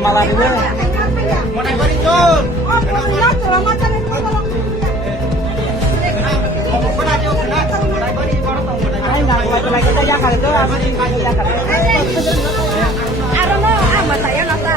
Malah ini. Mau naik balik tuh. Ay, nakuha kita yakal itu, apa sih kayu yakal? Ano mo, masaya na ta.